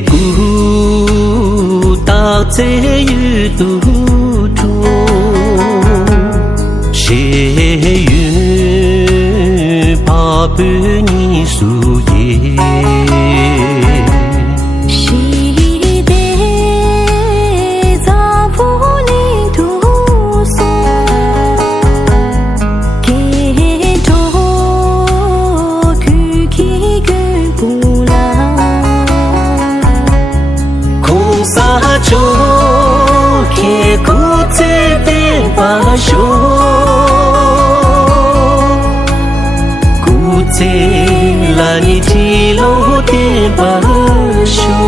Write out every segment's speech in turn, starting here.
古道在于途中，谁愿怕被你输赢？là ni thi lô tiên ba sho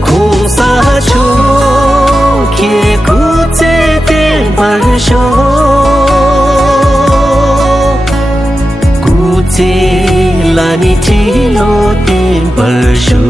khung sa cho kia ku te tiên ba sho ku te là ni thi lô tiên ba sho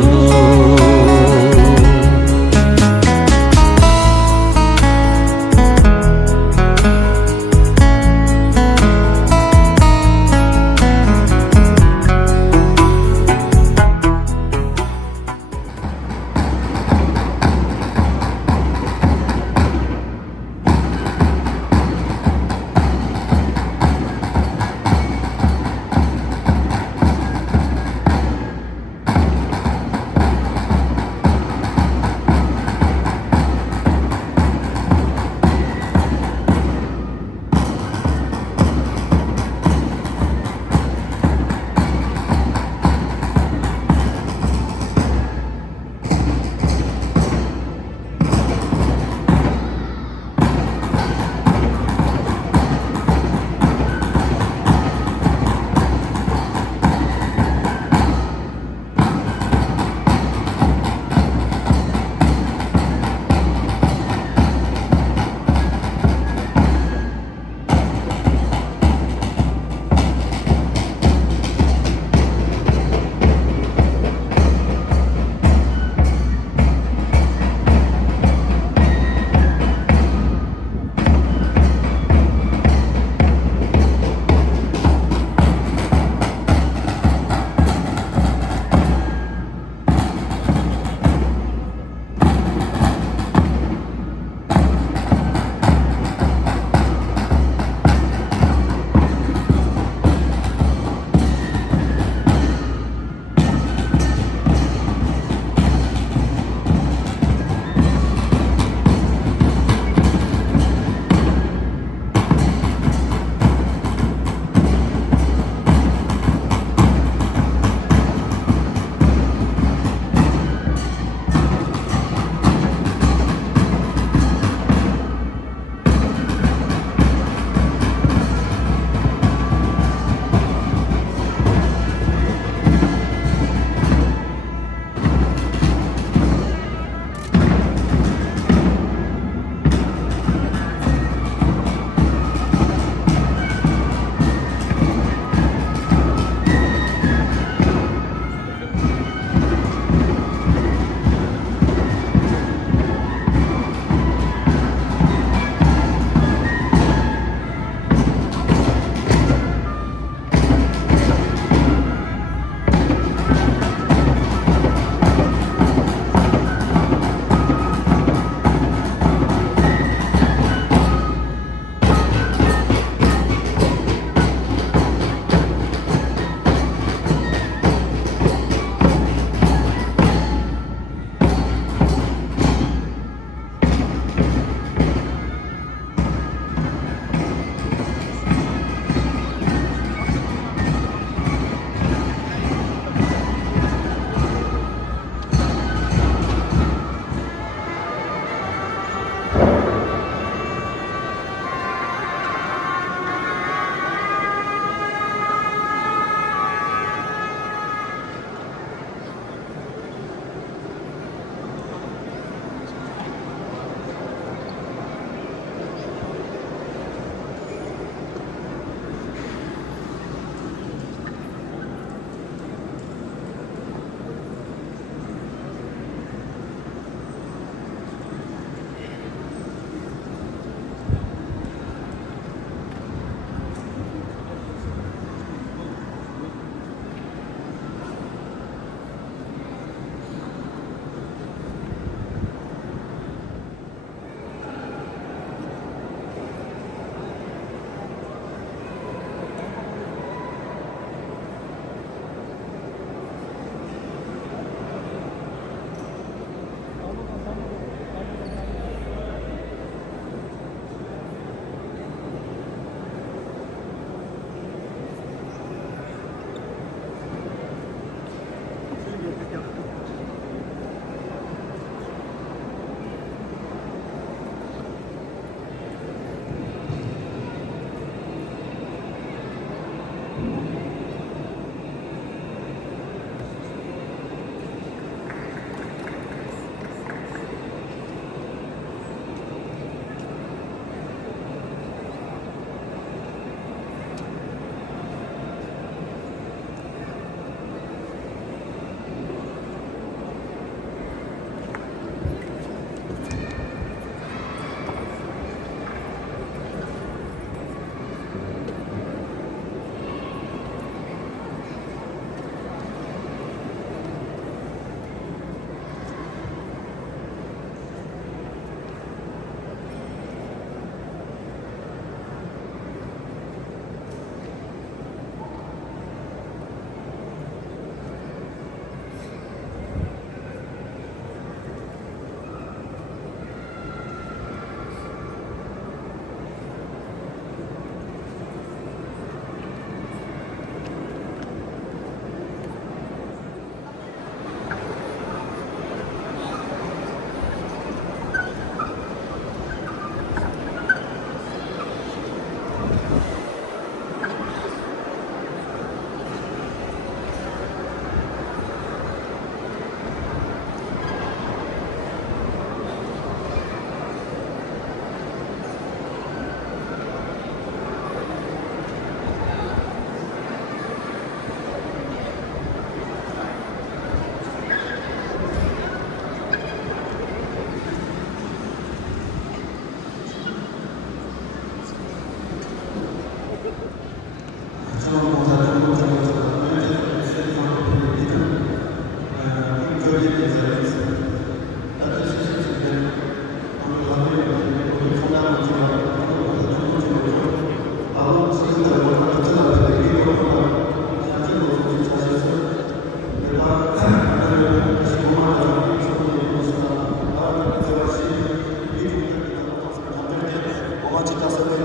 고마치자 서버에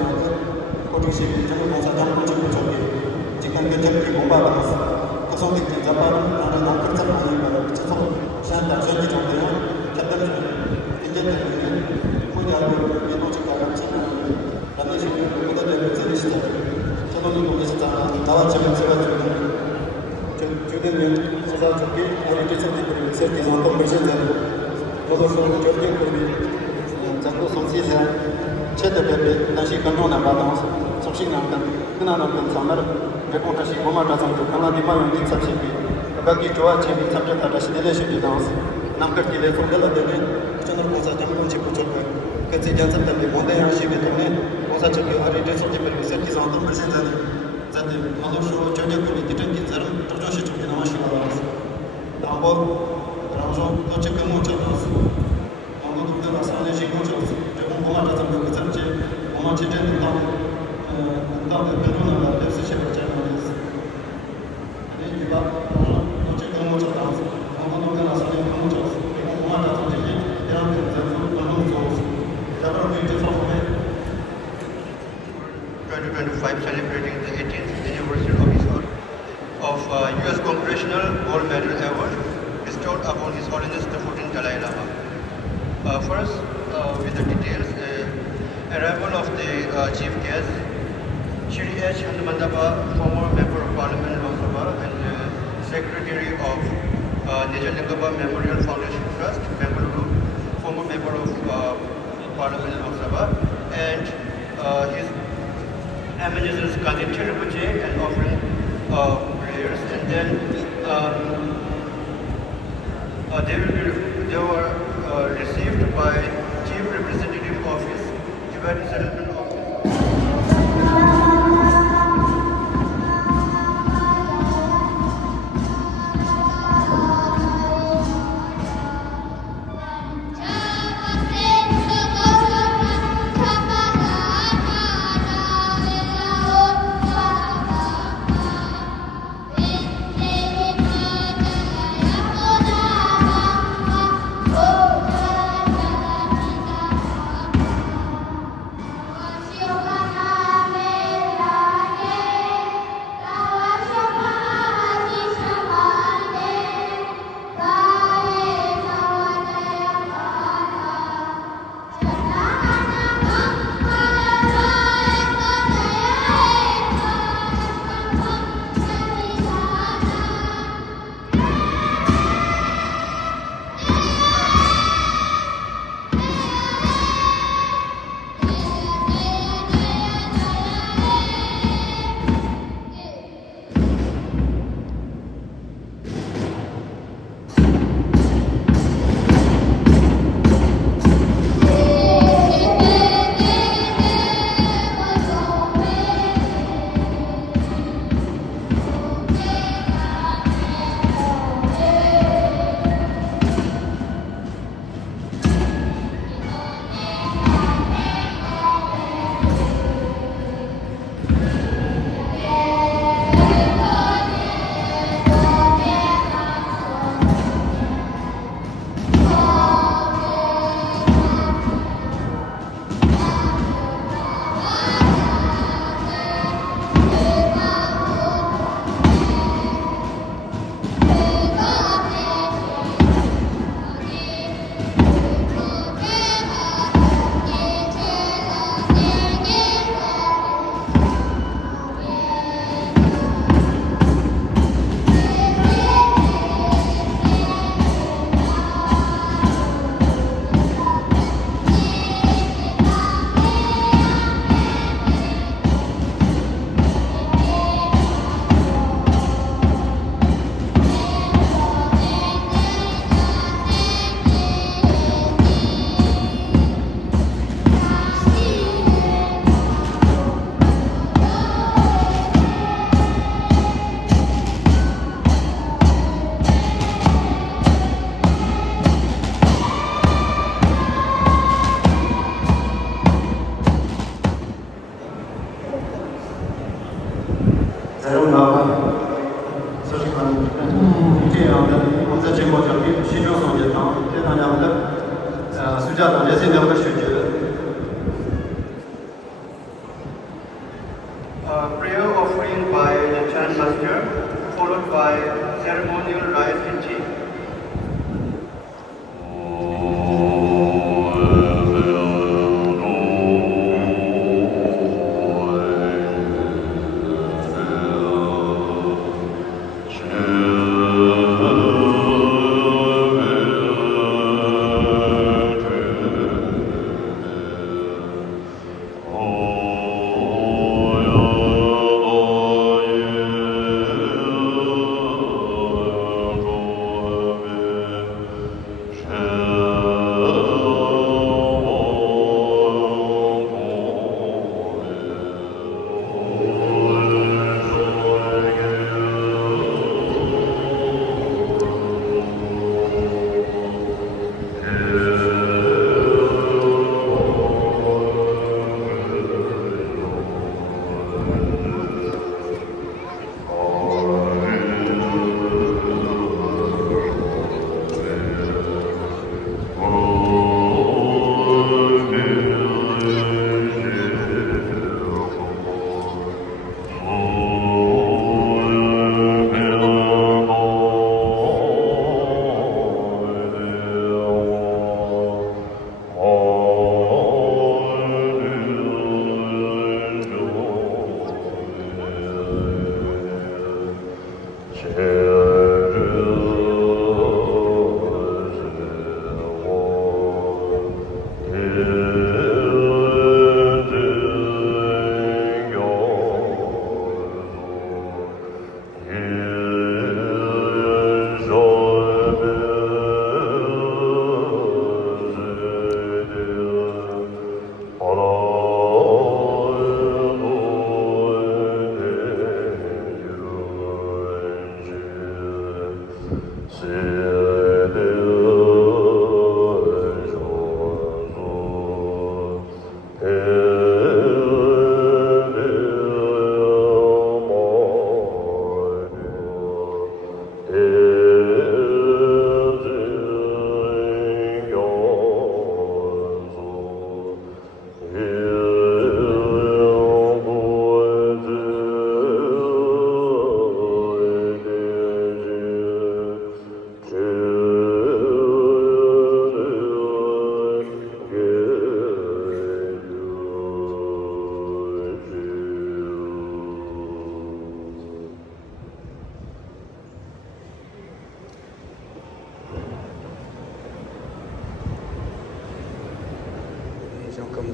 코팅시 저는 공사 담고 찍고 저기 지금 그 저기 공부하고 구성된 자파는 나는 남극적 아니면 저서 시한다 전기 정도는 잡담 이제는 후대하고 민노직과 같이 반드시 모두들 들으시죠. 저는 공부했다 나왔지만 제가 주되면 제가 저기 우리 대선들이 세팅한 거 보시잖아요. 저도 저기 거기 자꾸 성시세 최대배배 다시 건너나 받아서 성신랑단 그나는 상나를 배고 다시 고마다 상도 하나님만 용기 잡시기 각기 좋아 재미 참여다 다시 내려시기 나와서 남들끼리 손들어대는 저는 공사 장군 집고 저거 그때 연습 때문에 뭔데 하시게 되면 공사 저기 아래 대선집을 세팅한 거 보시잖아요. 자들 만들어서 전략을 뒤집기 사람 도저히 좀 나와시고 나왔어. 나고 라우저 또 지금 못 잡았어. 아무도 그런 사람이 지금 좀 고마다 좀 그렇지. 고마 체제는 다음에 배우는 랩스 시험 잘못했어. 아니 이봐 또 지금 못 잡았어. 아무도 그런 사람이 못 잡았어. 고마다 좀 이제 이런 데 좀 너무 좋았어. 자로 이제 처음에 2025 celebrating the 18th anniversary of US Congressional Gold Medal Award bestowed upon His Holiness the 14th Dalai Lama. First, with the details, arrival of the chief guest, Shri H. Handamandapa, former member of Parliament Lok Sabha and secretary of Nijalingaba Memorial Foundation Trust, Bengaluru, former member of Parliament Lok Sabha, and his Eminences Gandhi Rinpoche and offering prayers, and then they were received by Chief Representative Office, Tibetan Settlement Office.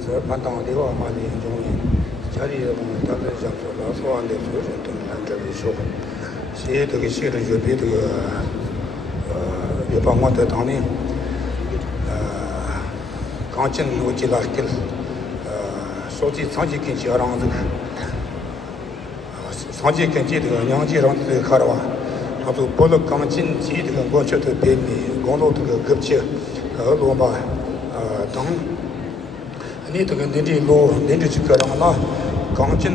这满当的话嘛的容易，家里当然想说老说完的所有人都来这里说，写这个写的就比这个也把我的当年刚进我记了给手机长期跟家让这个长期跟这个娘家让这个看的话，他说不了刚进这个我觉得别你工作这个급체罗马当。你这个年纪老，年纪这个人啦，刚进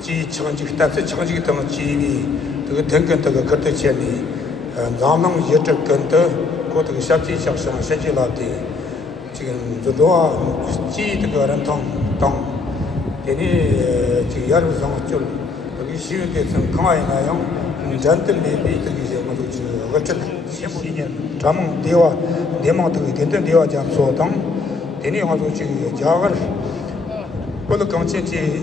几长期，但是长期等几年，这个等跟这个可得钱呢，咱们一直跟着，过这个小几小时升级了的，这个这多几这个人当，给你这个亚洲上就这个西的从看一那样，真的没比这个什么都是我真7年，咱们电话这个电电话讲说当。电力话说这个家个，不是刚进去，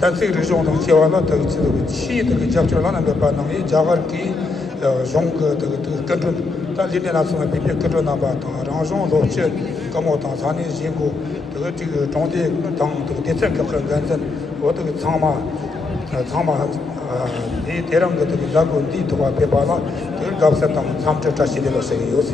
但这个用东西完了，这个气这个家就让那边把那个家个给用个这个跟着，但里面那什么别跟着那把当，然后用老些，干嘛当3年辛苦，这个种的当这个地震可很安全，我这个长嘛，你这样个这个家工地的话别把那，这个搞不成当长这些的了谁有些。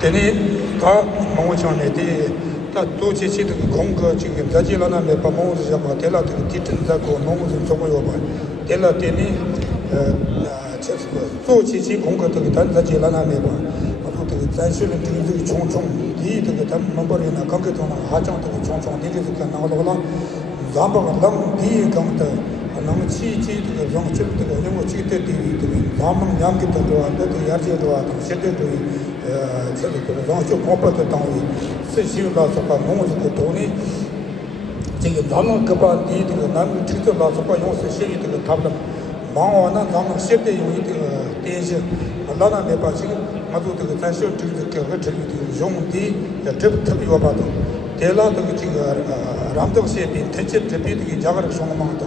等于他我讲的，他多这些这个空格，这个在这了那边把毛子讲嘛，对了，这个地震在过，毛子中国有吧？对了，等于就是做这些空格这个，咱在这了那边吧，我说这个咱虽然这个重，第这个咱们不人呢，刚开始呢，还讲这个重，你这个跟那个了，咱们个冷第一讲的。那么这个让这个因为这个这个咱们两个的话，这个亚洲的话，现在这个这个让就光不的单位，是需要什么农这个多呢？这个咱们各把地这个咱们这个老什么用是属于这个他们忙完了，咱们现在用这个电线，老那边把这个我做这个咱小这个这个用地这特别要把的。对了，这个让这些边特别这边这个家个什么忙的。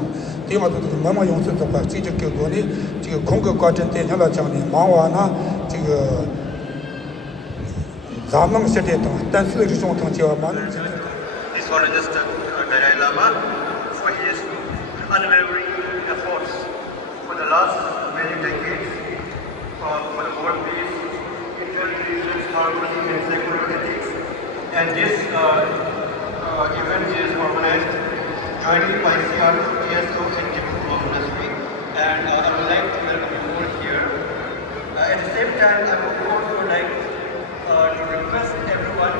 另外，这个慢慢用这个这个结果呢，这个空格过程对人来讲呢，忙完了这个咱们现在等，但是这种等就慢。This Holiness Dalai Lama for his unwavering efforts for the last many decades for the world peace, intelligence, harmony, and secular ethics. And this event is organized jointly by CR, TSO, and Diploma Ministry. And I would like to welcome you all here. At the same time, I would also like to request everyone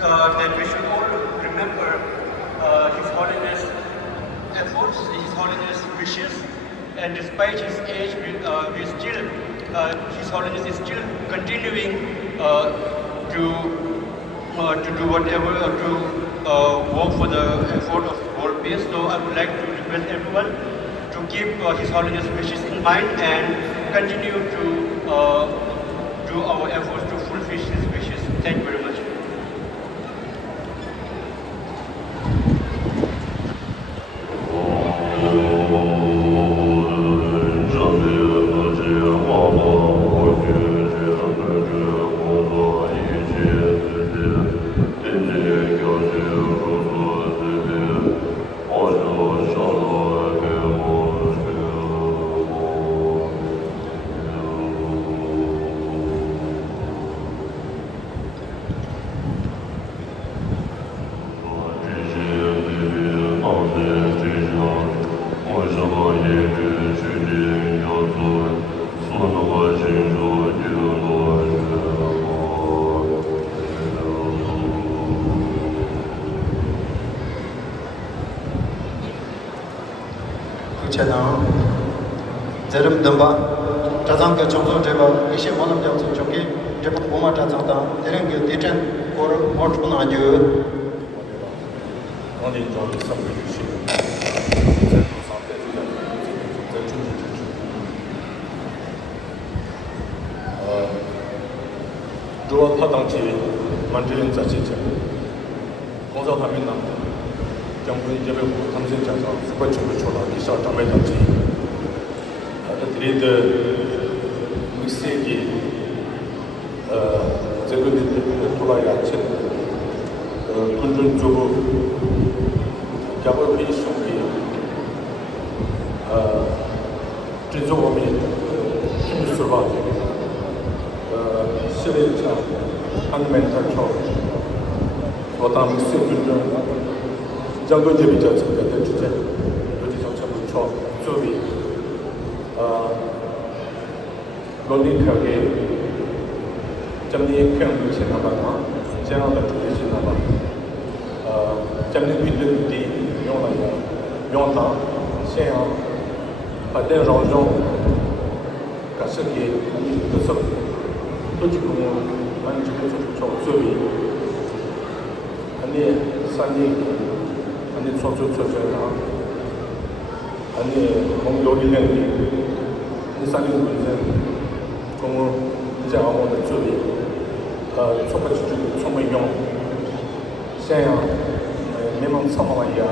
that we should all remember His Holiness efforts, His Holiness wishes, and despite his age, His Holiness is still continuing to do whatever, to work for the effort of world peace. So I would like to request everyone to keep His Holiness wishes in mind and continue to do our efforts to fulfill His wishes. Thank you very much. 제름 덤바 자장가 청소 제바 이시 모놈 잡수 쪽이 제바 고마 자장다 대랭게 대전 고르 모트분 아주 어디 좀 선물 주시고 주어 파당치 만드는 자체죠. 공사하면 납니다. 경분이 제배 감생자서 스포츠 부초로 기사 담에 담지 드리드 믹스기 제거들 돌아야 칠 군준 주부 작업이 속이 진조범이 힘수가 시리차 한멘탈초 어떤 믹스군준 장도 제비자 측면의 주제 어디 정책부처 조비 논리하게 점리 표현을 지나가나 제안을 주제 지나가 점리 비들이 용나야 용타 시행 받는 정종 가스기 그래서 또 지금 많이 지금 조비 아니 산이 아니 소소소소나 아니 공도리는 이상의 문제는 공을 이제 아무도 처리 첫 번째 주 총무용 시행 매번 상황이야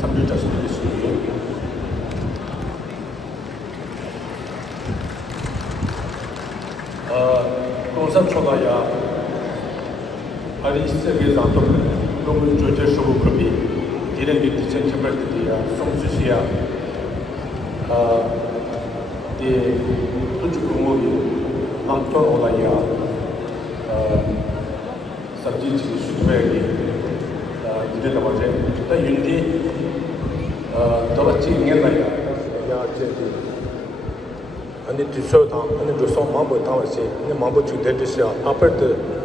참여자 수립이 공산 초과야 아리스의 장도 너무 조제수고 급이 이런 게 디자인 참가들이야 송주시야 이 도주 공업이 망토 오라야 sabji 수도액이 이제 나머지 다 윤디 더럽지 ingena ya 제디 아니 뒤서다 아니 뒤서 마음을 담았지 아니 마음을 주대듯이야 아파트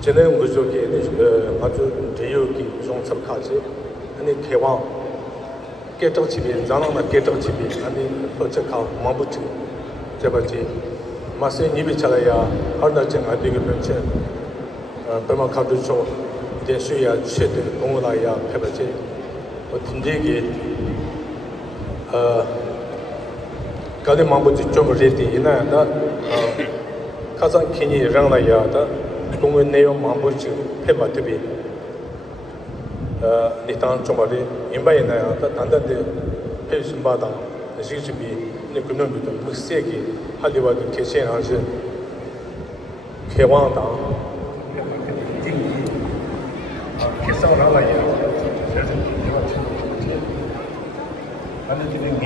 저는 우주에 아주 대유기 종착하지 아니 개왕 개정집이 자나나 개정집이 아니 어쩌까 마부지 제발지 마세 니비 차라야 하나쯤 아디게 변체 배만 가두죠 대수야 최대 공원아야 해봐지 어딘데기 가데 마부지 좀 레디 이나다 가장 기니 랑나야다 공원 내용 마부지 해봐드비 니탄 좀말이 임바이나야 단단데 페이스바다 지지비 네 그놈도 무세기 할리와드 계시한지 개왕다 개성하라야 그래서 아니 지금 이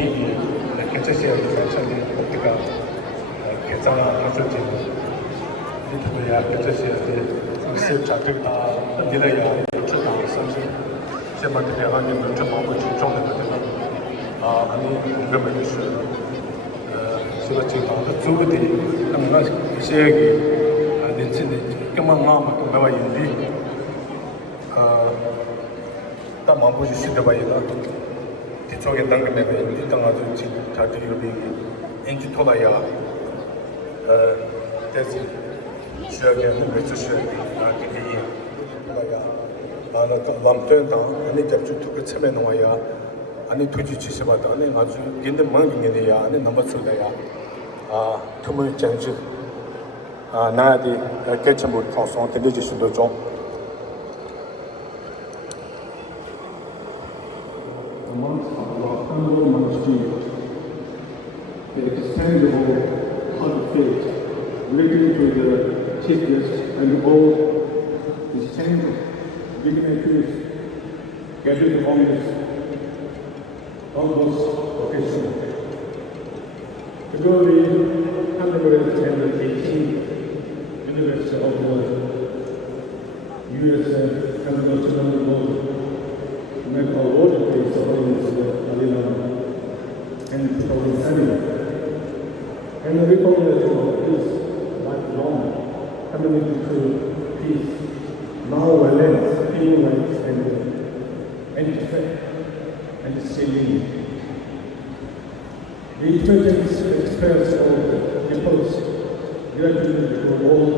개체시에 괜찮은 어디가 개성 아주 이들이야 개체시에 무슨 자극다 니네야 주당 선수 제마들이 하는 문제 마음을 집중하는 거잖아 아니 그러면 제가 지금 주부들이 아마 시행이 아니 진짜 그만 마음을 내가 인디 다 마음을 시대 봐야다 뒤쪽에 당기면 일단 아주 지금 다들 여기 인지 토다야 대신 시작에는 매주시 그게 나야 나는 람ten다 아니 잡주 두고 처음에 나와야 아니 도지 지시받아 아니 아주 근데 망인이야 아니 넘버 3야 그물 장주 나디 개체물 방송 되게 수도 좀 the expandable heart faith relating to the teachers and all the same dignitaries gathered on this almost occasion. February 118 University of the U.S. Congressional Board make a world peace against Dalai Lama in 2007. And the recognition of peace lifelong commitment to peace, non-violence, human rights, and anti-theft and stealing. The intelligence express of people's gratitude to all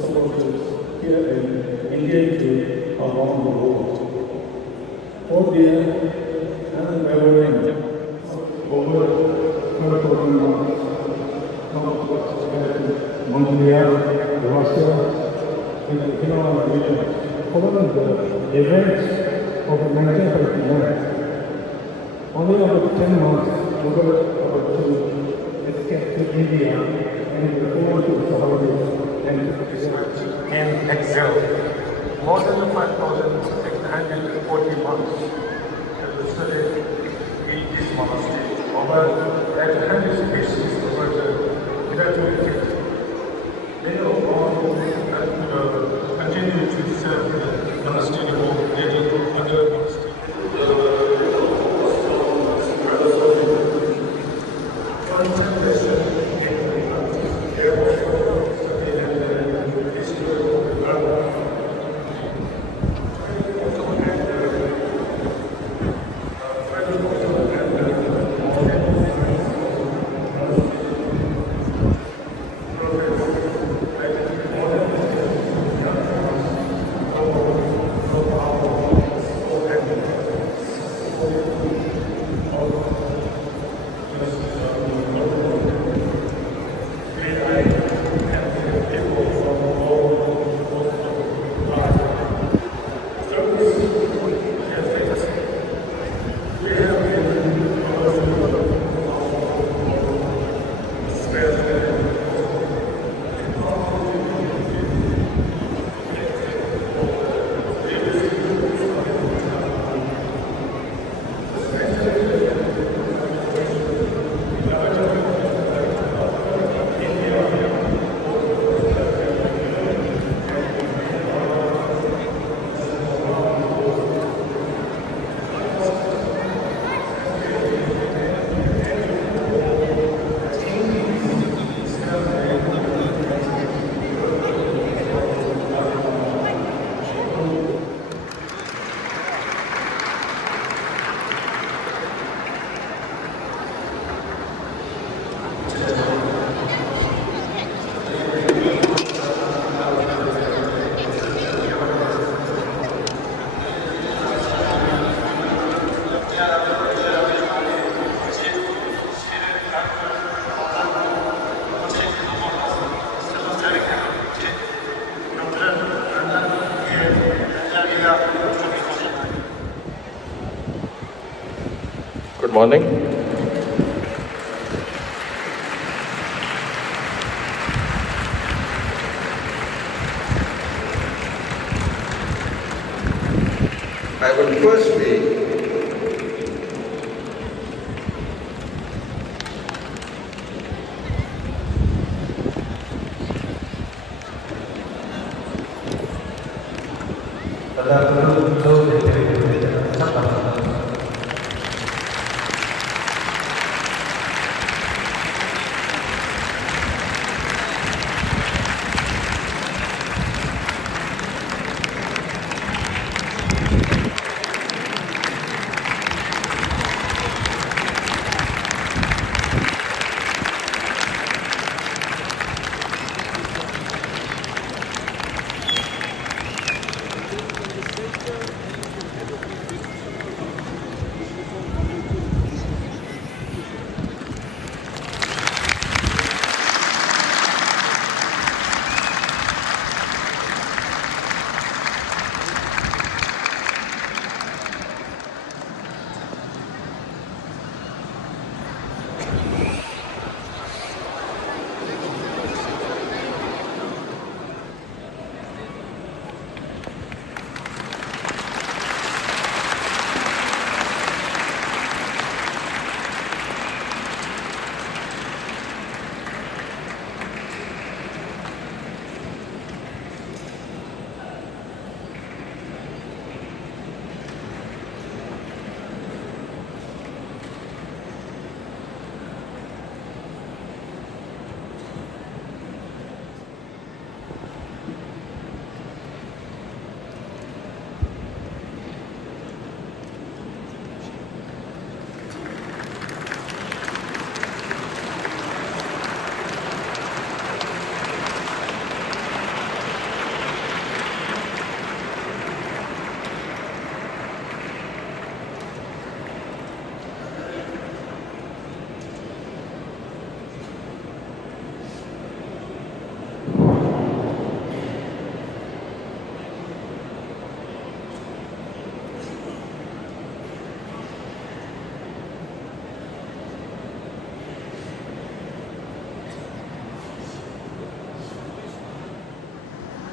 supporters here and engaged around the world. For their unwavering Mongolia, Russia, and Poland events of 1959. Only after 10 months, Mughal escaped to India and returned to Saudi and in exile. More than 5,640 monks have studied in this monastery. Over 800 species were graduated. They all continue to serve the monastery for nearly 200 monasteries. Good morning. I will firstly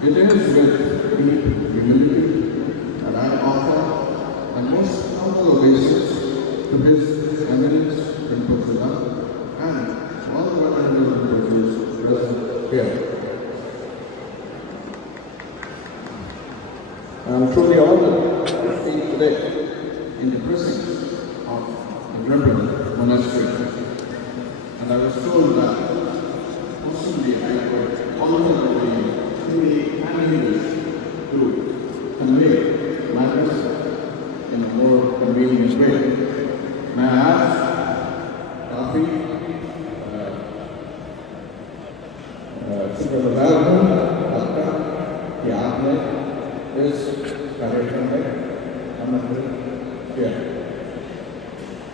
It is with deep humility that I offer my most humble obeisance to His Eminence Rinpoche and all the 100 Rinpoches present here. I am truly honored to speak today in the precincts of the Venerable Monastery, and I was told that possibly I would ultimately truly and English to convey my message in a more convenient way. May I ask Tashi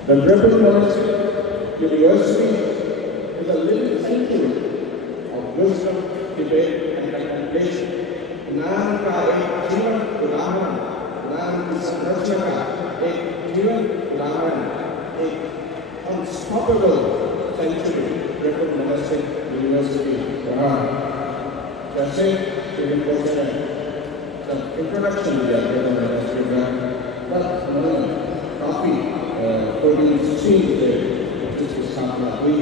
The Venerable Monastery University is a living sanctuary of wisdom, debate, and contemplation. ज्ञान का एक जीवन उदाहरण, ज्ञान की संरचना का एक जीवन उदाहरण, एक unstoppable sanctuary, Venerable Monastic University रहा। जैसे Rinpoche ने some introduction दिया Venerable Monastic का, बस उन्होंने काफी 1416 से इसकी स्थापना हुई।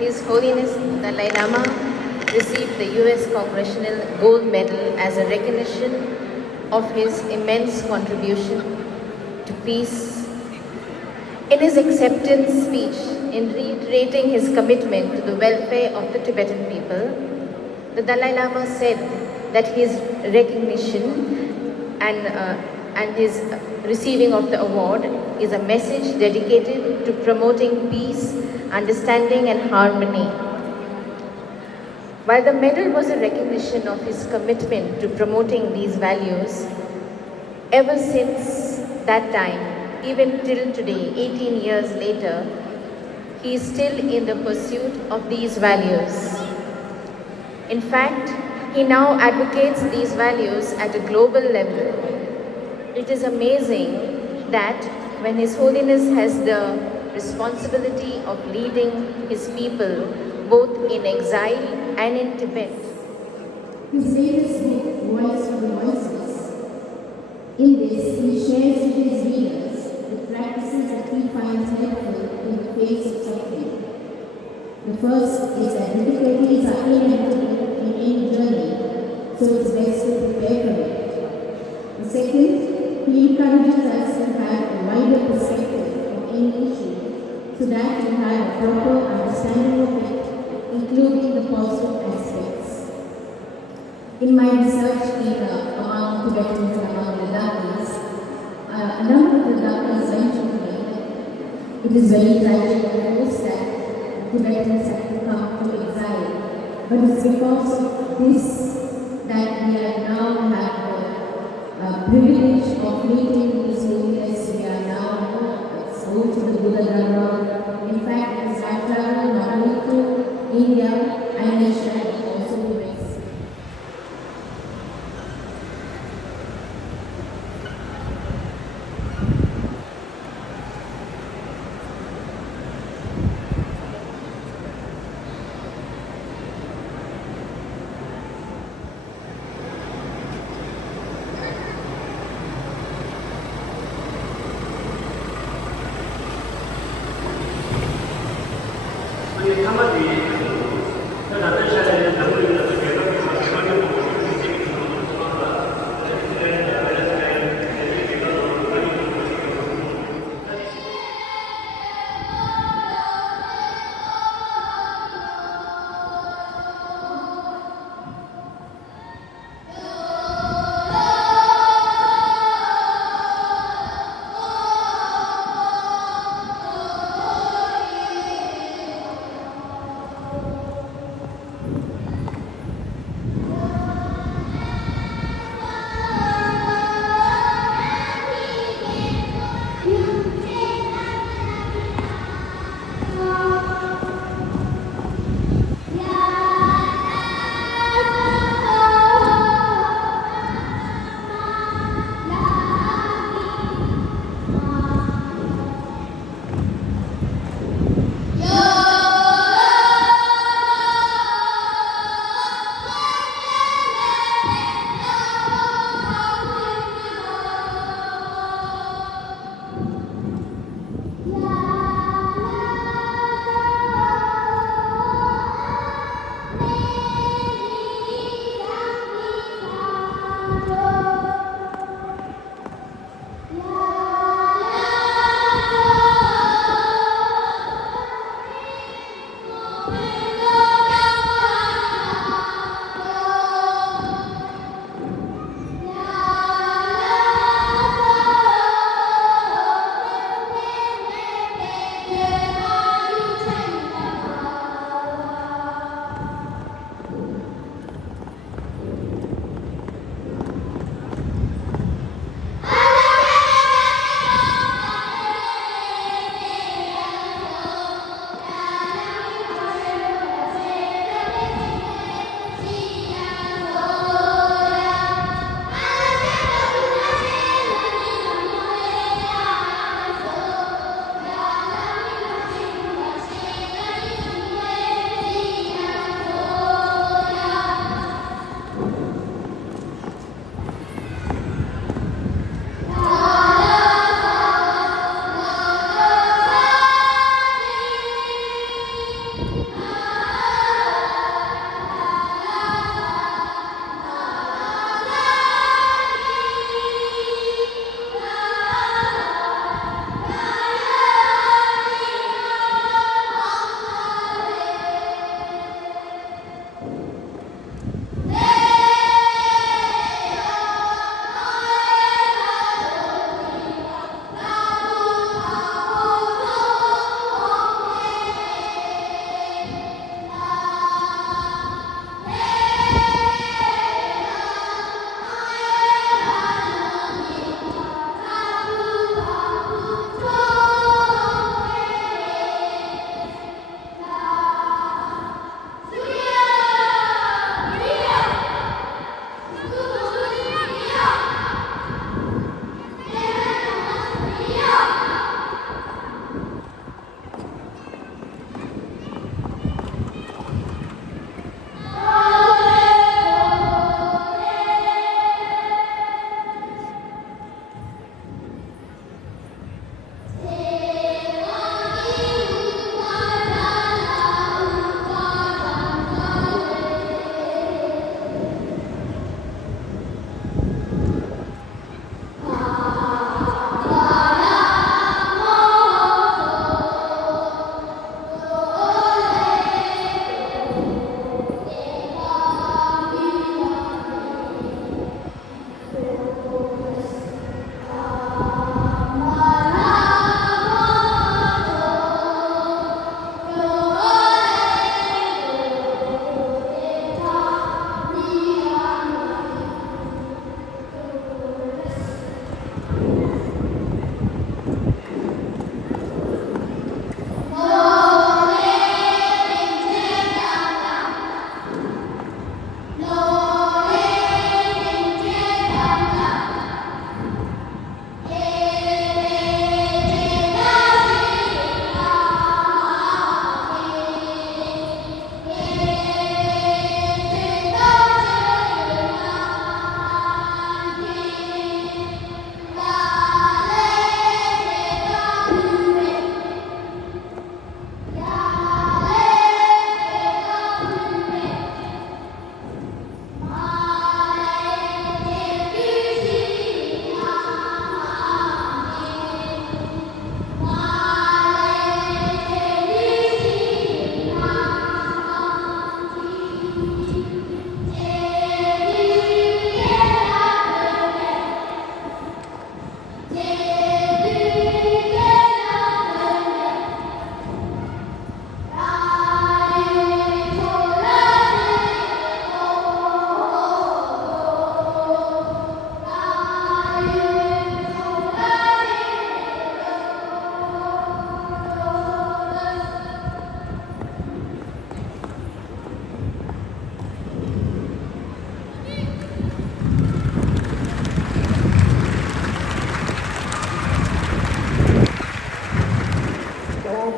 His Holiness Dalai Lama received the US Congressional Gold Medal as a recognition of his immense contribution to peace. In his acceptance speech, in reiterating his commitment to the welfare of the Tibetan people, the Dalai Lama said that his recognition and his receiving of the award is a message dedicated to promoting peace, understanding and harmony. While the medal was a recognition of his commitment to promoting these values, ever since that time, even till today, 18 years later, he is still in the pursuit of these values. In fact, he now advocates these values at a global level. It is amazing that when His Holiness has the responsibility of leading his people both in exile and in Tibet. His latest book, Voice for the Voiceless. In this, he shares with his readers the practices that he finds helpful in the face of suffering. The first is that difficulties are inevitable in any journey, so it's best to prepare for it. The second, he encourages us to have a wider perspective of any issue, so that we have a proper understanding of it, including the positive aspects. In my research among Tibetans and among the Ladakis, a number of the Ladakis mentioned to me that it is very tragic, of course, that Tibetans have to come to exile. But it's because of this that we are now have the privilege of meeting His Holiness. We are now exposed to the Buddha Dharma. In fact, as I travel not only to India and Asia, but also to West.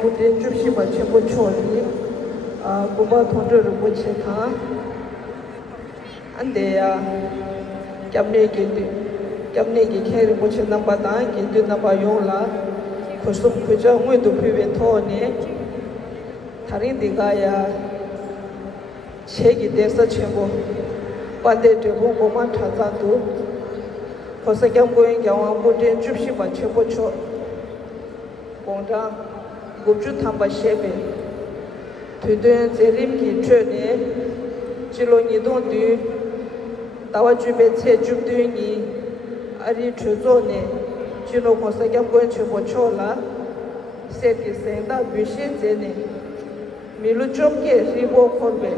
Putin Jupshiba Chepocholi, Kuba Tondo Rubucheka, and they are Gamnegi Kerry Bucha Nambada, Gindu Nabayola, Kusum Kuja, Windu Pivetone, Tarindigaya, Chegi Desa Chembo, Bande de Goma Tazatu, Kosakam going Yawan Putin Jupshiba Chepocho, Bonda, Gubju Tamba Shebe, Tudun Zerimki Trene, Chiloni don't do. Dawa jube tse jubdu ni ari chuzo ne jino kosa kyam gwen chubo chola seti senda bishin zene milu chomke ribo korbe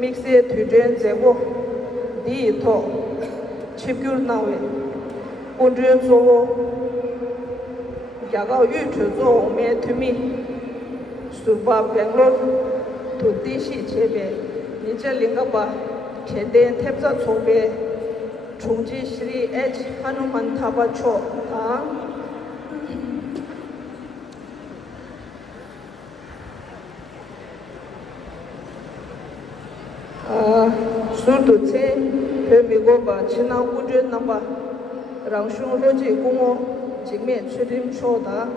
mikse tudren zego di to chipgyur nawe kundren zowo yaga yu chuzo me tumi surba Bangalore to dishi chebe nicha lingaba Chenden Tepsa Chobe Chungji Shri H. Hanuman Tabacho Surtu Tse Pemigoba China Udre Namba Rangshung Roji Gungo Jigme Chirim Choda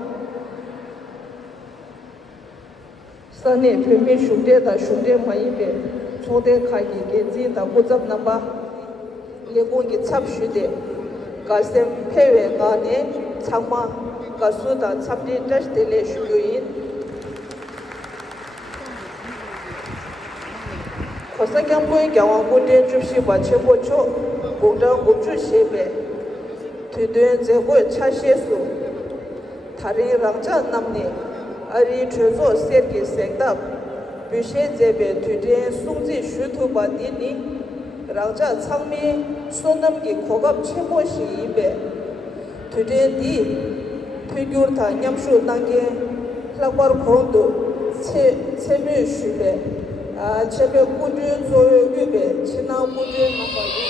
Sane Pemi Shungde Da Shungde Maibe Chode Kagi Genzi da Guzab Namba Legungi Tsap Shude Gasem Pewe Gane Tsama Gasuda Tsapdi Dash Dele Shuyin Kosakam Boy Gawan Guden Jupshi Bachepo Cho Gunda Gubju Shebe Tudun Zego Chashesu Tari Rangja Namne Ari Trezo Sergi Sengdab Bishe Zebe Tudin Sungzi Shutu Badini Rangja Tsangmi Sonamgi Kogab Chemoshi Ibe Tudin Di Tugyurta Nyamshu Nange Lakbar Kondo Tseme Shube Chebe Kudun Zoyo Ube China Kudun Nambayi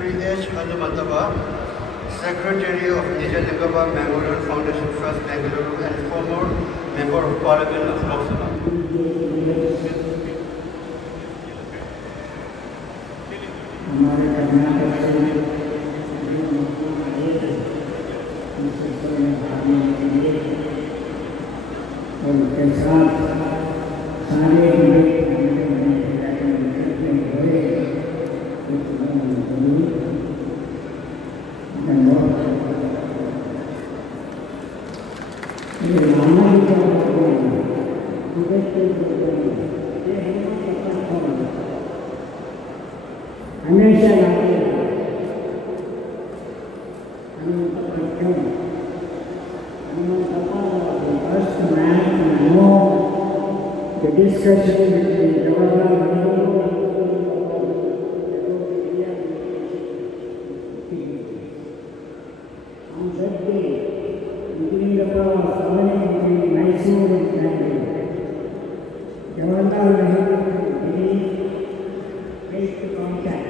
Sri H. Hanumatava, Secretary of Nijalingaba Memorial Foundation Trust, Bengaluru, and former Member of Parliament of Lok Sabha. हमारे कर्नाटक से जो आए थे उनसे में भाग लेने के लिए और उनके साथ सारे हमेशा याद first man to know the discussion between Jawaharlal Nehru on that day, beginning the war was running between Mysore and Bangalore. Jawaharlal Nehru made the contact.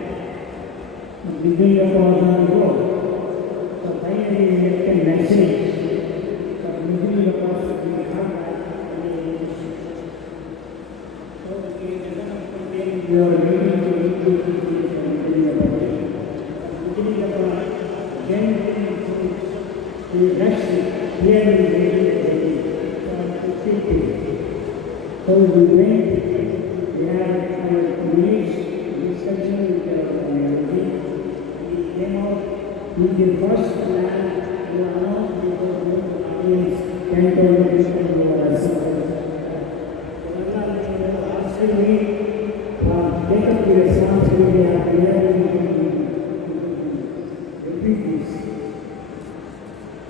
Beginning the war on the road. So finally we get a message. So beginning the war should be come back. So we are ready to beginning the war. Then we rush here and ready. So we went. We had a police discussion with the community. We came out with the first plan to announce before the audience 10,000 people who were assembled. Asking me take up the responsibility of clearly repeat this.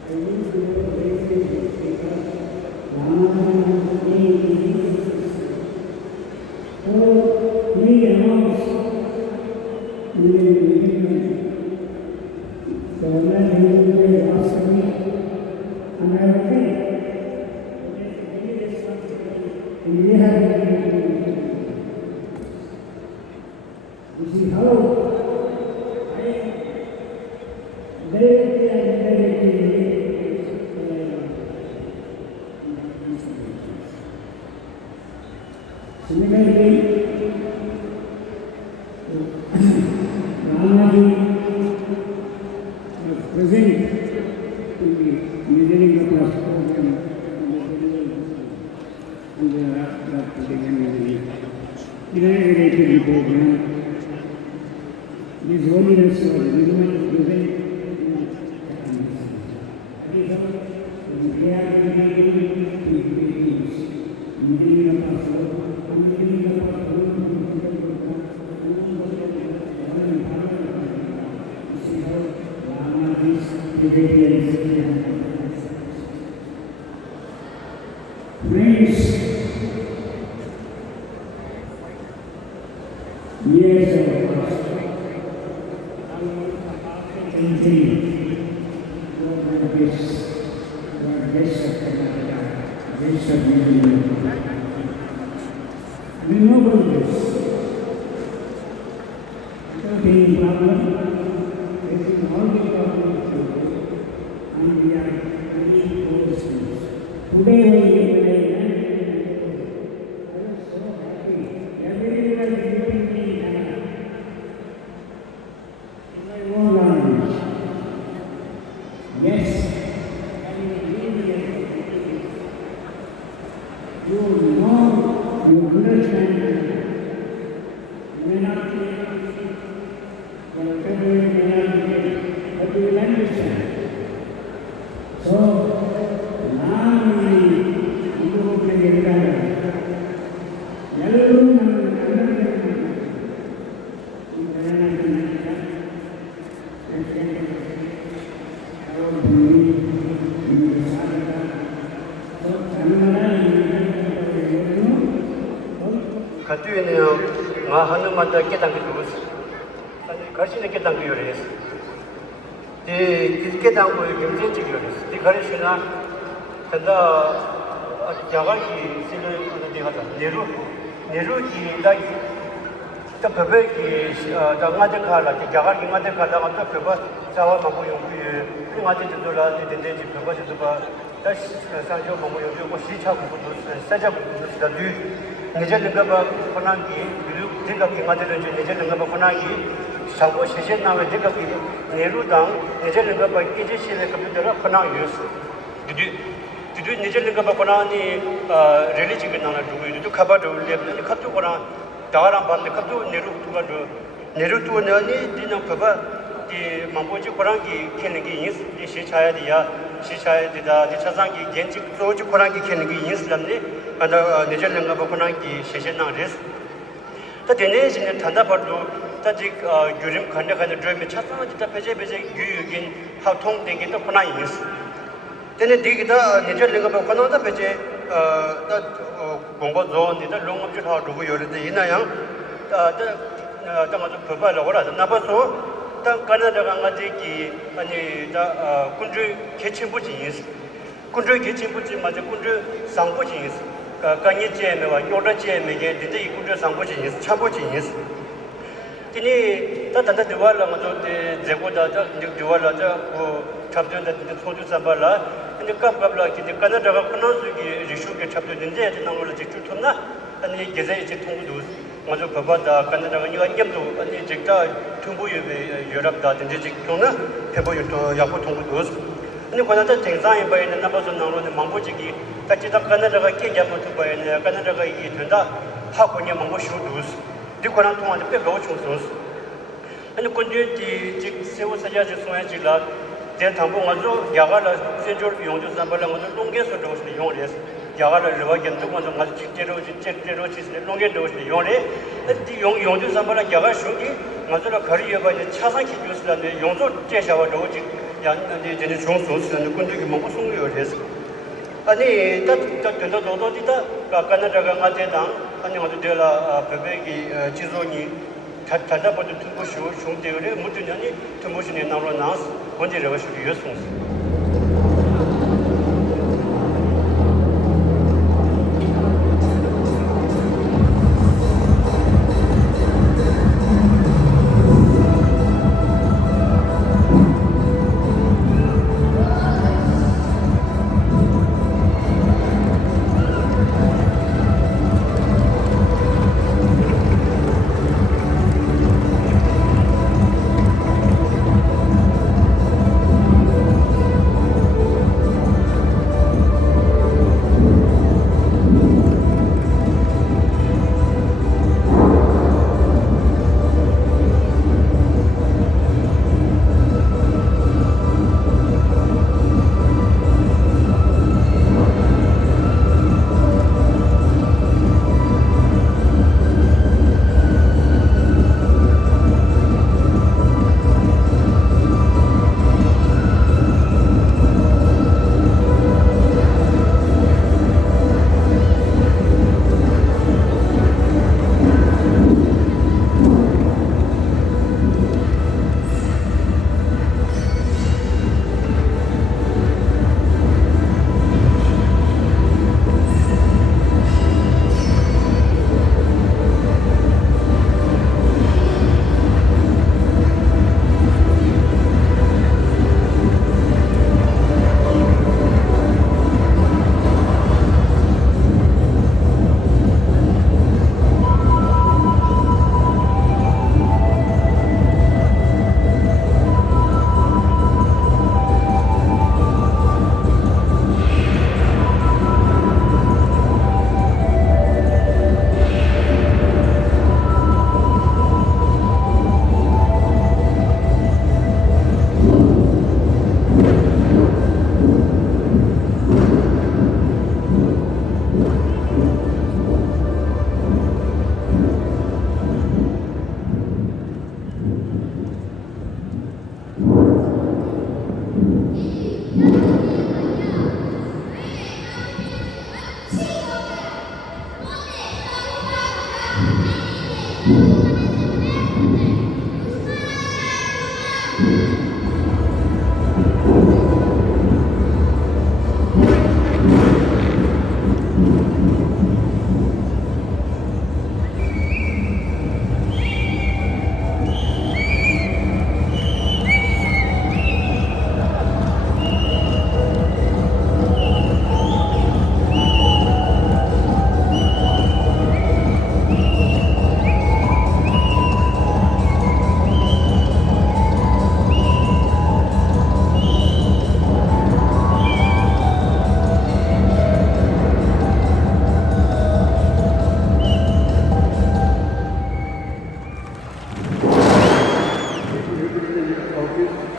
I need to know very because Lama so he announced the beginning. So when he asked me, and I was saying, we have this is how I directly and indirectly similarly, Ramaji was present in the beginning of last program and the inaugurated the program. His Holiness was present in the Friends, years have passed. We know about this. Without any problem, facing all the problems and we are very close. Today when I was so happy. Everyone was giving me in my own language. Yes, you know, you understand. You may not be whatever you may not be, but you will understand. So, now we go to the entire. Everyone understands. Katuene nga Hanumata ketang kedus. Karshine ketang yores. Di ketang ko gemjen chigores. Di karshina tanda jaga ki sile ane dehata. Neru ki da 저 베베기 당마데 칼라 자가리 마데 칼라 맞다 베바 자와 마고 용구 그마데 들라 데데지 베바지 바 다시 산조 마고 용구 뭐 시차 부분도 사자 부분도 다뒤 내절는가 봐 코나기 그리고 제가 기마데는 내절는가 봐 코나기 상고 시제 나면 제가 기 내루당 내절는가 봐 이제시에 컴퓨터가 코나 유스 뒤 내절는가 봐 코나니 릴리지가 나나 두고 카바도 레벨 카투 코나 다와랑 반데 카투 내루투는 디는 봐봐 이 망보지 코랑기 캐는 게 인스 이 시차야디다 이 차상기 겐지 소지 코랑기 캐는 게 인스람네 안다 내절는가 봐 코랑기 시제나레스 다 되네지는 단다버도 다지 유림 간데 드럼에 차상지 다 배제 유유긴 하통 되게 또 코나 인스 되네 디기다 내절는가 봐 코나다 배제 다 공부 존이다 롱업지 하고 요르데 이나양 당아도 법발로 오라다 나봐서 당 가나다가 가지기 아니 다 군주 개침부지 인스 군주 개침부지 맞아 군주 상부지 인스 강예제메와 요라제메게 되게 이 군주 상부지 인스 차부지 인스 티니 다단다 디왈라마도 제고다자 디왈라자 고 잡전다 소주 삼발라 근데 깜깜라 기데 가나다가 코나스기 리슈게 잡전인데 지나올라 직주통나 아니 계제 이제 통도 먼저 법하다 가나다가 이거 임도 아니 직다 중부유배 유럽다 된지 직통나 대보유도 약고 통도 아니 권한다 땡상에 바에는 나버서 나오는 망보지기 같이다 가나다가 깨잡고 바에는 가나다가 이 된다 하고냐 망보 쇼도 이 권한 통한테 빼고 총소스 아니 군주디 직 세워 사야지 소야지라 대탐봉 아주 야가라 세절 용주 삼발랑 아주 롱게서 도스 용레스 야가라 르바겐도 먼저 가지 직제로 지스 롱게 도스 용레 이 용주 삼발랑 야가 쇼기 맞으라 거리에 봐 차상 기교스라는 용조 제샤와 로지 양한테 이제 총소스는 군주기 먹고 송요레스 아니 딱딱도 도도디다 가나다가 가제당 아니 아주 데라 베베기 지존이 단다버도 투부쇼 총대열에 무드냐니 투부신에 나로 나스 본제를 하시고 요송스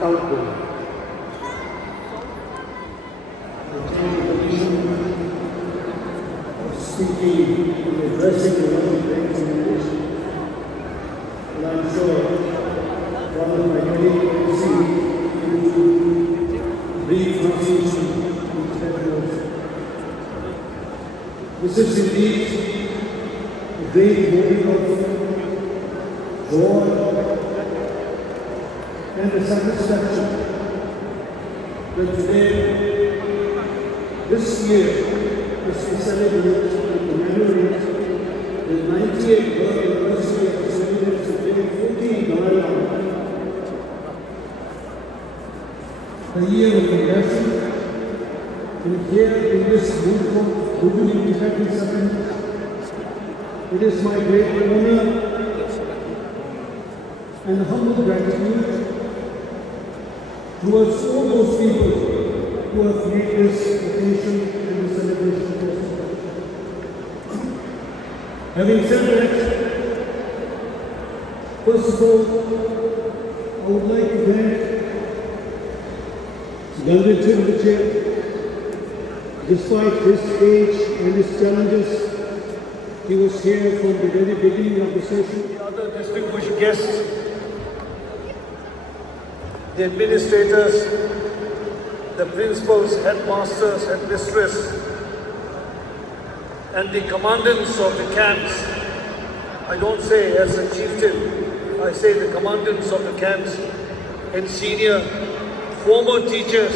outcome. Speaking and addressing the one things in English. And I'm sure one of my colleagues will see into brief translation into that words. This is indeed a great moment of joy and a satisfaction that today, this year, as we celebrate and commemorate the 98th birth anniversary of the celebrated Supreme 14 Dalai Lama, the year of conversion, and here in this Mundgod Tibetan settlement, it is my great honor and humble gratitude towards all those people who have made this occasion and the celebration possible. Having said that, first of all, I would like to thank Dalai Lama. Despite his age and his challenges, he was here from the very beginning of the session. The other distinguished guests, the administrators, the principals, headmasters, headmistress, and the commandants of the camps. I don't say as a chieftain, I say the commandants of the camps and senior former teachers,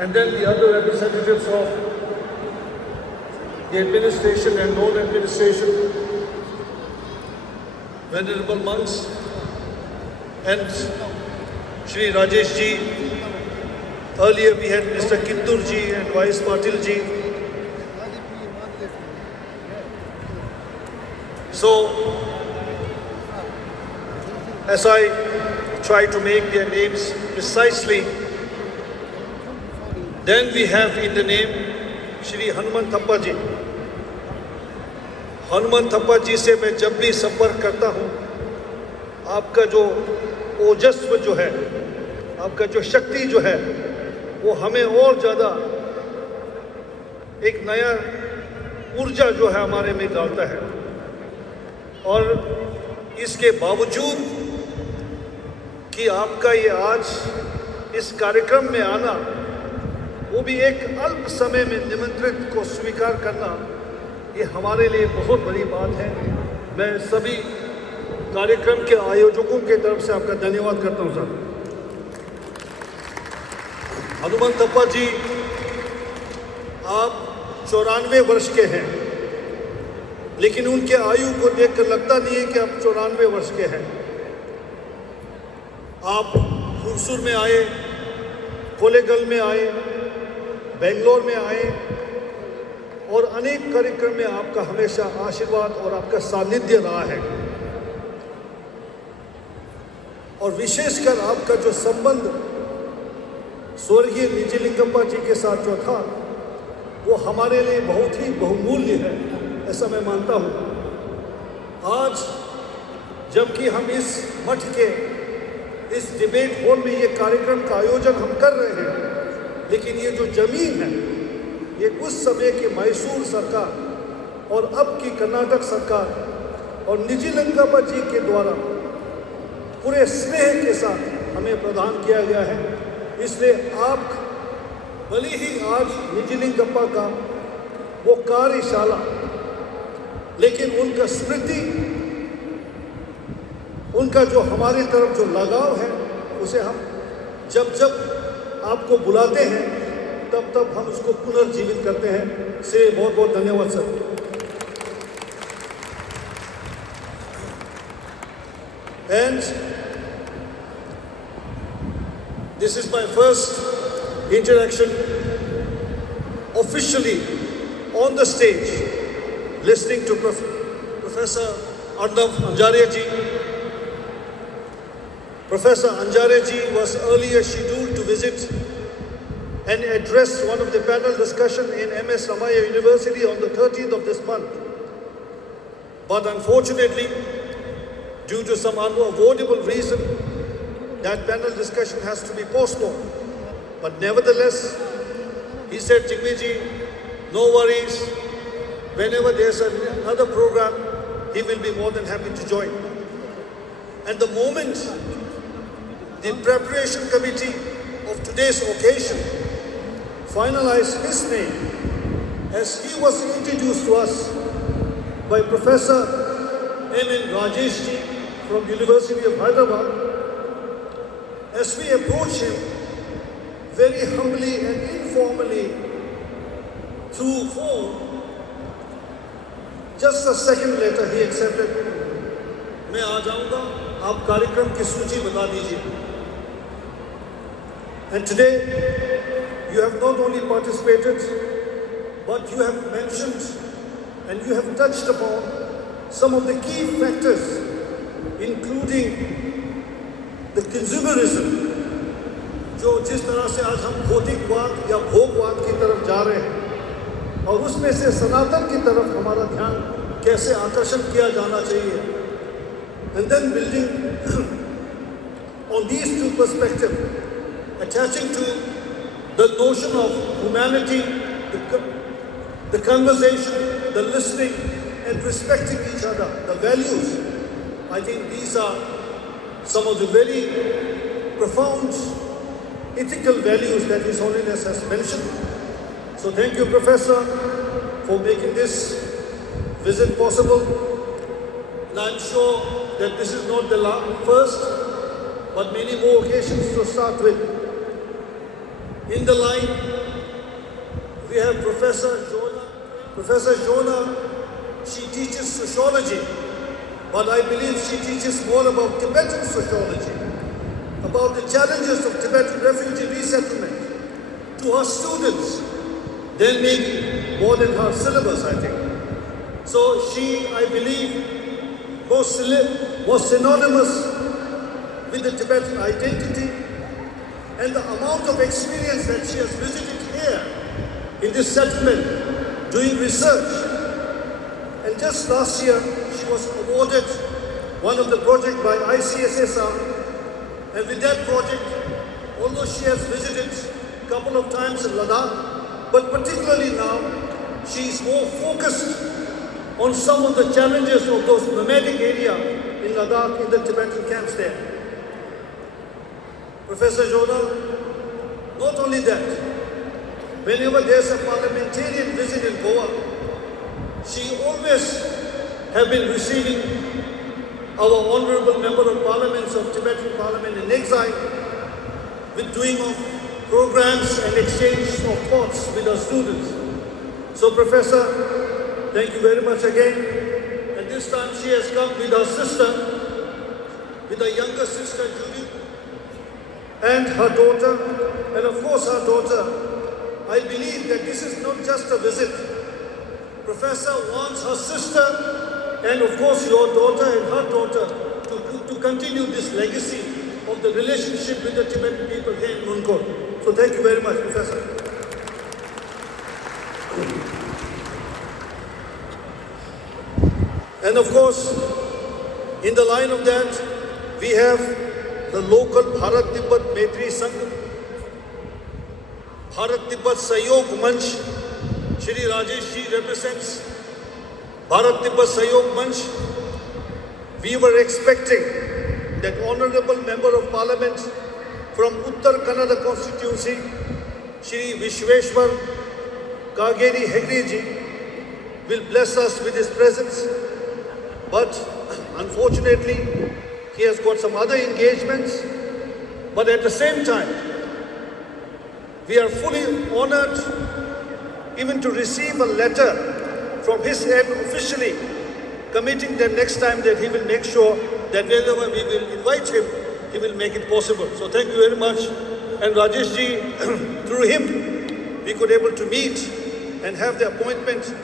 and then the other representatives of the administration and non-administration, venerable monks, and Shri Rajesh ji. Earlier we had Mr. Kittur ji and Vice Patil ji. So, as I try to make their names precisely, then we have in the name Shri Hanuman Thappa ji. Hanuman थप्पा जी से मैं जब भी संपर्क करता हूँ, आपका जो ओजस्व जो है, आपका जो शक्ति जो है, वो हमें और ज़्यादा एक नया ऊर्जा जो है हमारे में डालता है। और इसके बावजूद कि आपका ये आज इस कार्यक्रम में आना, वो भी एक अल्प समय में निमंत्रित को स्वीकार करना, ये हमारे लिए बहुत बड़ी बात है। मैं सभी कार्यक्रम के आयोजकों के तरफ से आपका धन्यवाद करता हूं सर। हनुमान थप्पा जी, आप 94 वर्ष के हैं, लेकिन उनके आयु को देखकर लगता नहीं है कि आप 94 वर्ष के हैं। आप हुसूर में आए, कोलेगल में आए, बेंगलोर में आए और अनेक कार्यक्रम में आपका हमेशा आशीर्वाद और आपका सानिध्य रहा है। और विशेषकर आपका जो संबंध स्वर्गीय निजलिंगप्पा जी के साथ जो था, वो हमारे लिए बहुत ही बहुमूल्य है, ऐसा मैं मानता हूँ। आज जबकि हम इस मठ के इस डिबेट हॉल में ये कार्यक्रम का आयोजन हम कर रहे हैं, लेकिन ये जो जमीन है, ये उस समय की मैसूर सरकार और अब की कर्नाटक सरकार और निजलिंगप्पा जी के द्वारा पूरे स्नेह के साथ हमें प्रदान किया गया है। इसलिए आप भले ही आज निजलिंगप्पा का वो कार्यशाला, लेकिन उनका स्मृति, उनका जो हमारी तरफ जो लगाव है, उसे हम जब जब आपको बुलाते हैं तब तब हम उसको पुनर्जीवित करते हैं। से बहुत बहुत धन्यवाद sir. And this is my first interaction officially on the stage, listening to Professor Arnav Anjarya ji. Professor Anjarya ji was earlier scheduled to visit and address one of the panel discussion in MS Ramaya University on the 13th of this month. But unfortunately, due to some unavoidable reason, that panel discussion has to be postponed. But nevertheless, he said, Jigmeji, no worries. Whenever there's another program, he will be more than happy to join. And the moment the preparation committee of today's occasion finalized his name, as he was introduced to us by Professor M.N. Rajeshji from University of Hyderabad, as we approach him very humbly and informally through phone, just a second later he accepted, मैं आ जाऊंगा, आप कार्यक्रम की सूची बता दीजिए. And today, you have not only participated, but you have mentioned and you have touched upon some of the key factors, including the consumerism, जो जिस तरह से आज हम भौतिकवाद या भोगवाद की तरफ जा रहे हैं, और उसमें से सनातन की तरफ हमारा ध्यान कैसे आकर्षण किया जाना चाहिए. And then building on these two perspectives, attaching to the notion of humanity, the conversation, the listening, and respecting each other, the values. I think these are some of the very profound ethical values that His Holiness has mentioned. So thank you, Professor, for making this visit possible. And I'm sure that this is not the first, but many more occasions to start with. In the line, we have Professor Jonah. Professor Jonah, she teaches sociology, but I believe she teaches more about Tibetan sociology, about the challenges of Tibetan refugee resettlement to her students, then maybe more than her syllabus, I think. So she, I believe, was synonymous with the Tibetan identity, and the amount of experience that she has visited here in this settlement doing research. And just last year, she was awarded one of the projects by ICSSR. And with that project, although she has visited a couple of times in Ladakh, but particularly now, she is more focused on some of the challenges of those nomadic area in Ladakh, in the Tibetan camps there. Professor Jonah, not only that, whenever there's a parliamentarian visit in Goa, she always have been receiving our Honorable Member of Parliaments of Tibetan Parliament in exile with doing of programs and exchange of thoughts with our students. So Professor, thank you very much again. And this time she has come with her sister, with her younger sister Judy, and her daughter, and of course her daughter. I believe that this is not just a visit. Professor wants her sister and of course your daughter and her daughter to continue this legacy of the relationship with the Tibetan people here in Mundgod. So thank you very much, Professor. And of course, in the line of that, we have the local Bharat-Tibet Maitri Sangh, Bharat-Tibet Sahyog Manch. Shri Rajesh ji represents Bharat-Tibet Sahyog Manch. We were expecting that Honorable Member of Parliament from Uttar Kannada constituency, Shri Vishweshwar Kageri Hegde ji, will bless us with his presence. But unfortunately, he has got some other engagements. But at the same time, we are fully honored even to receive a letter from his end officially committing that next time that he will make sure that whenever we will invite him, he will make it possible. So thank you very much. And Rajesh ji, through him, we could able to meet and have the appointment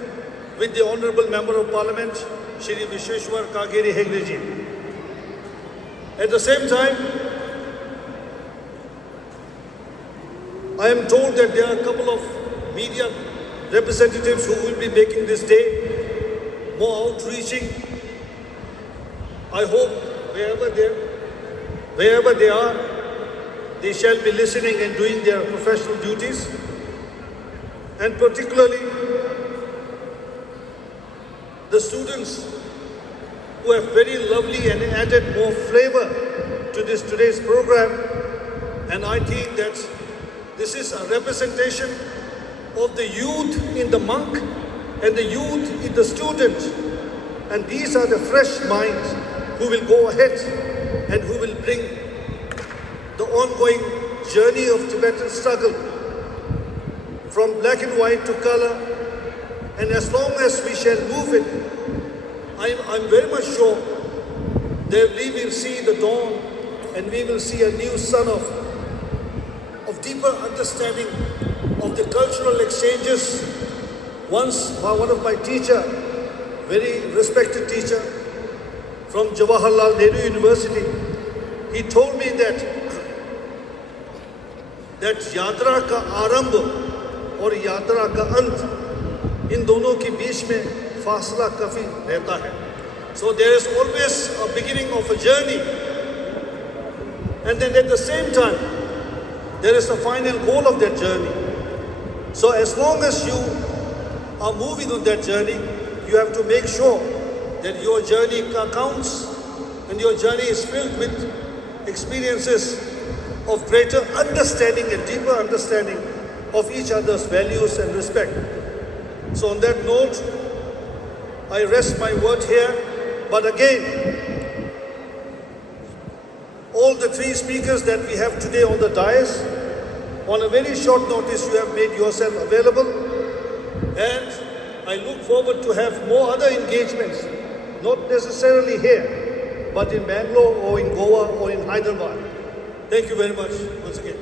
with the Honorable Member of Parliament, Shri Vishweshwar Kageri Hegde ji. At the same time, I am told that there are a couple of media representatives who will be making this day more outreaching. I hope wherever they are, they shall be listening and doing their professional duties. And particularly the students who have very lovely and added more flavor to today's program. And I think that this is a representation of the youth in the monk and the youth in the student. And these are the fresh minds who will go ahead and who will bring the ongoing journey of Tibetan struggle from black and white to color. And as long as we shall move it, I'm very much sure that we will see the dawn and we will see a new sun of deeper understanding of the cultural exchanges. Once one of my teacher, very respected teacher from Jawaharlal Nehru University, he told me that यात्रा का आरंभ और यात्रा का अंत इन दोनों के बीच में फासला काफी रहता है. So there is always a beginning of a journey, and then at the same time there is a final goal of that journey. So as long as you are moving on that journey, you have to make sure that your journey counts and your journey is filled with experiences of greater understanding and deeper understanding of each other's values and respect. So on that note, I rest my word here. But again, all the three speakers that we have today on the dais, on a very short notice you have made yourself available, and I look forward to have more other engagements, not necessarily here, but in Bangalore or in Goa or in Hyderabad. Thank you very much once again.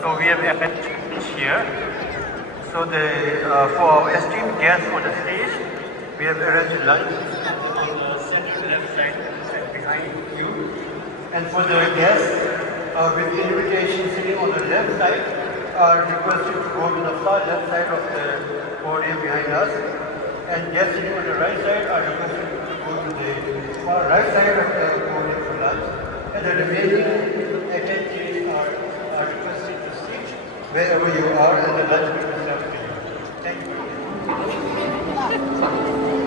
So we have arranged here. So for our esteemed guests on the stage, we have arranged lunch on the center left side behind you. And for the guests with the invitation sitting on the left side, are requested to go to the far left side of the podium behind us. And guests sitting on the right side are requested to go to the far right side of the podium for lunch. And the remaining attendees are requested to sit wherever you are, and the lunch will be served to you. Thank you.